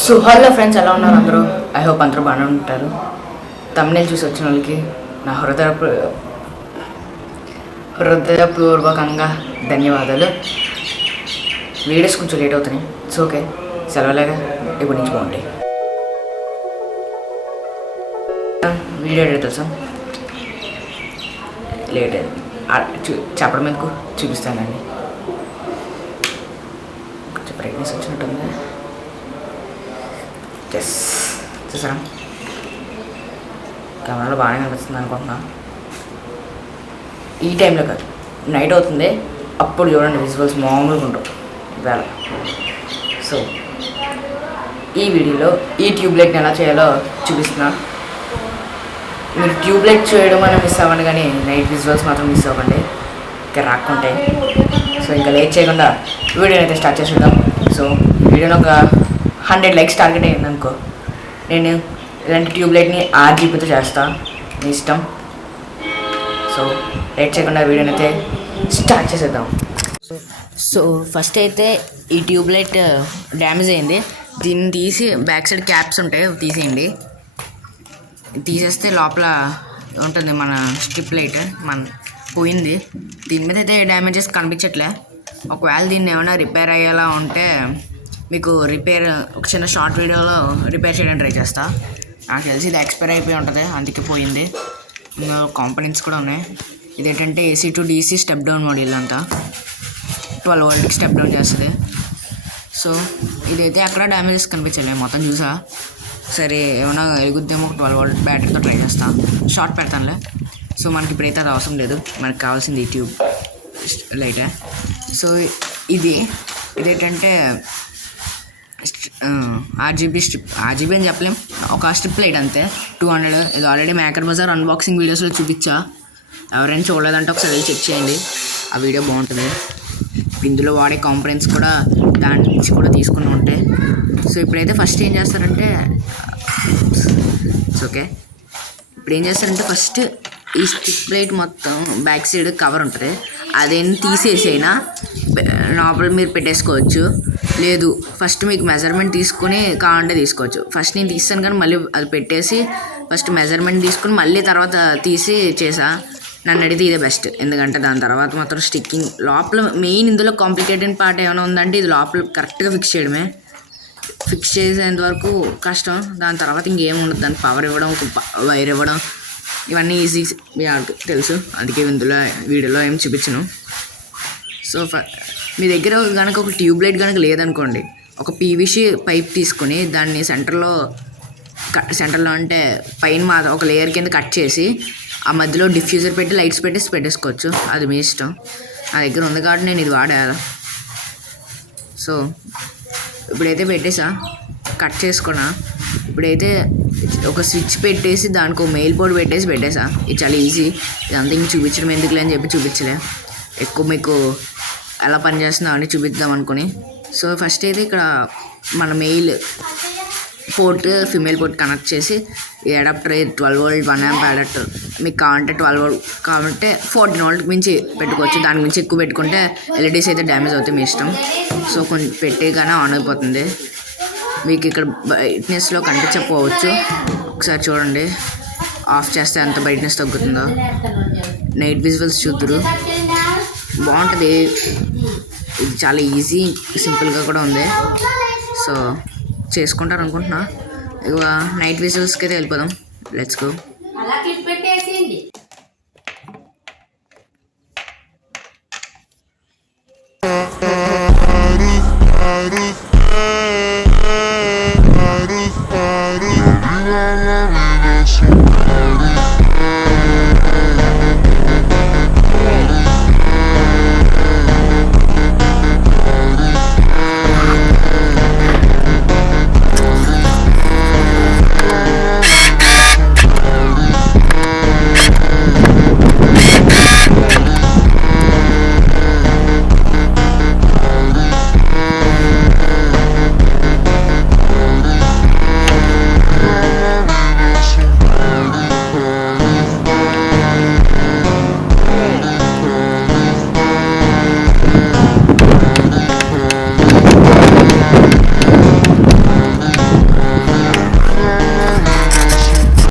So hello friends, ఎలా ఉన్నారు అందరూ? ఐ హోప్ అందరూ బాగానే ఉంటారు. తమిళ చూసి వచ్చిన వాళ్ళకి నా హృదయపూర్వకంగా ధన్యవాదాలు. వీడియోస్ కొంచెం లేట్ అవుతున్నాయి. ఇట్స్ ఓకే, సెలవులేగా, ఇప్పటి నుంచి బాగుంటాయి. వీడియో ఎడిట్ తెలుసా, లేట్ అయింది చెప్పడం ఎందుకు, చూపిస్తానండి. కొంచెం బ్రైట్నెస్ వచ్చినట్టుంది. ఎస్, చూసారా, కెమెరాలో బాగానే కనిపిస్తుంది అనుకుంటున్నా. ఈ టైంలో కాదు, నైట్ అవుతుంది అప్పుడు చూడండి, విజువల్స్ మామూలుగా ఉంటాం వేళ. సో ఈ వీడియోలో ఈ ట్యూబ్లైట్ని ఎలా చేయాలో చూపిస్తున్నా. మీరు ట్యూబ్లైట్ చేయడం అని మిస్ అవ్వండి, కానీ నైట్ విజువల్స్ మాత్రం మిస్ అవ్వండి, ఇంకా రాకుంటే. సో ఇంకా లేట్ చేయకుండా వీడియోని అయితే స్టార్ట్ చేసేద్దాం. సో వీడియోని ఒక 100 లైక్స్ టార్గెట్ అయ్యింది అనుకో, నేను ఇలాంటి ట్యూబ్లైట్ని RGBతో చేస్తాను, మీ ఇష్టం. సో లేట్ చేయకుండా వీడియోని అయితే స్టార్ట్ చేసేద్దాం. సో ఫస్ట్ అయితే ఈ ట్యూబ్లైట్ డ్యామేజ్ అయింది. దీన్ని తీసి బ్యాక్ సైడ్ క్యాప్స్ ఉంటాయి, తీసేయండి. తీసేస్తే లోపల ఉంటుంది మన స్ట్రిప్ లైట్, పోయింది. దీని మీద అయితే డ్యామేజెస్ కనిపించట్లే. ఒకవేళ దీన్ని ఏమైనా రిపేర్ అయ్యేలా ఉంటే మీకు ఒక చిన్న షార్ట్ వీడియోలో రిపేర్ చేయడానికి ట్రై చేస్తా. నాకు తెలిసి ఇది ఎక్స్పైర్ అయిపోయి ఉంటుంది, అందుకే పోయింది. ఇందులో కాంపోనెంట్స్ కూడా ఉన్నాయి. ఇదేంటంటే AC to DC step down model అంతా, 12 వోల్ట్కి స్టెప్ డౌన్ చేస్తుంది. సో ఇదైతే అక్కడ డ్యామేజెస్ కనిపించలేదు, మొత్తం చూసా. సరే ఏమైనా ఎగుద్దేమో, 12 వోల్ట్ బ్యాటరీతో ట్రై చేస్తా, షార్ట్ పెడతానులే. సో మనకి ఇప్పుడైతే అది అవసరం లేదు, మనకు కావాల్సింది ఈ ట్యూబ్ లైటే. సో ఇదేంటంటే RGB అని చెప్పలేం, ఒక స్ట్రిప్ లైట్ అంతే, 200. ఇది ఆల్రెడీ మేకర్ బజార్ అన్బాక్సింగ్ వీడియోస్లో చూపించా. ఎవరైనా చూడలేదంటే ఒకసారి వెళ్ళి చెక్ చేయండి, ఆ వీడియో బాగుంటుంది. ఇందులో వాడే కాంపోనెంట్స్ కూడా దాని నుంచి కూడా తీసుకుని ఉంటాయి. సో ఇప్పుడైతే ఫస్ట్ ఏం చేస్తారంటే ఓకే, ఇప్పుడు ఏం చేస్తారంటే ఫస్ట్ ఈ స్ట్రిప్ లైట్ మొత్తం బ్యాక్ సైడ్ కవర్ ఉంటుంది, అదేం తీసేసైనా లోపల మీరు పెట్టేసుకోవచ్చు. లేదు ఫస్ట్ మీకు మెజర్మెంట్ తీసుకుని కావాలంటే తీసుకోవచ్చు. ఫస్ట్ నేను తీస్తాను, కానీ మళ్ళీ అది పెట్టేసి ఫస్ట్ మెజర్మెంట్ తీసుకుని మళ్ళీ తర్వాత తీసి చేసా. నన్ను అడిగితే ఇదే బెస్ట్, ఎందుకంటే దాని తర్వాత మాత్రం స్టిక్కింగ్ లోపల మెయిన్. ఇందులో కాంప్లికేటెడ్ పార్ట్ ఏమైనా ఉందంటే ఇది లోపల కరెక్ట్గా ఫిక్స్ చేయడమే. ఫిక్స్ చేసేంత వరకు కష్టం, దాని తర్వాత ఇంకేం ఉండదు. దానికి పవర్ ఇవ్వడం, వైర్ ఇవ్వడం, ఇవన్నీ ఈజీ తెలుసు, అందుకే ఇందులో వీడియోలో ఏం చూపించను. సో మీ దగ్గర కనుక ఒక ట్యూబ్లైట్ కనుక లేదనుకోండి, ఒక PVC పైప్ తీసుకొని దాన్ని సెంటర్లో అంటే పైన మాత్రం ఒక లేయర్ కింద కట్ చేసి ఆ మధ్యలో డిఫ్యూజర్ పెట్టి లైట్స్ పెట్టేసుకోవచ్చు, అది మీ ఇష్టం. నా దగ్గర ఉంది కాబట్టి నేను ఇది వాడా. సో ఇప్పుడైతే పెట్టేసా, కట్ చేసుకున్నా. ఇప్పుడైతే ఒక స్విచ్ పెట్టేసి దానికి ఒక మెయిల్ బోర్డ్ పెట్టేసా. ఇది చాలా ఈజీ, ఇదంతా ఇంక చూపించడం ఎందుకులే అని చెప్పి చూపించలే. ఎక్కువ మీకు ఎలా పనిచేస్తుందో అని చూపిద్దాం అనుకుని. సో ఫస్ట్ అయితే ఇక్కడ మన mail port, female port connect చేసి ఈ అడాప్టర్ 12 వోల్ట్ 1 amp అడాప్టర్. మీకు కావాలంటే 12 వోల్ట్ కావాలంటే 14 వోల్ట్ మించి పెట్టుకోవచ్చు, దాని మించి ఎక్కువ పెట్టుకుంటే LEDs అయితే డ్యామేజ్ అవుతాయి, మీ ఇష్టం. సో కొంచెం పెట్టేగానే ఆన్ అయిపోతుంది. మీకు ఇక్కడ బ్రైట్నెస్లో కనిపించకపోవచ్చు, ఒకసారి చూడండి, ఆఫ్ చేస్తే ఎంత బ్రైట్నెస్ తగ్గుతుందో. నైట్ విజువల్స్ చూద్దరు, బాగుంటుంది. ఇది చాలా ఈజీ, సింపుల్గా కూడా ఉంది. సో చేసుకుంటారు అనుకుంటున్నా. ఇక నైట్ విజువల్స్కి అయితే వెళ్ళిపోదాం, లెట్స్ గో.